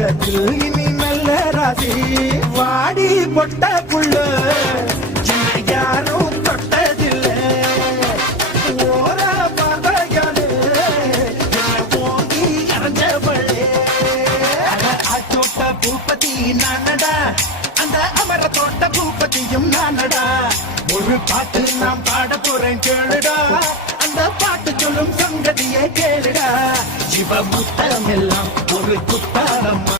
உலகத்தில் இனி நல்ல ராசி வாடி பொட்ட புள்ள யாரும் தொட்டதில்லை ஓர பார்வையாலே போங்கி இறஞ்சவளே தோட்ட பூப்பதி நானடா அந்த அமர தோட்ட பூப்பதியும் நானடா ஒரு பாட்டு நாம் பாட போறேன் கேளுடா அந்த பாட்டு சொல்லும் சங்கதியை கேளுடா சிவ முத்தம் எல்லாம் ஒரு குத்தாரம்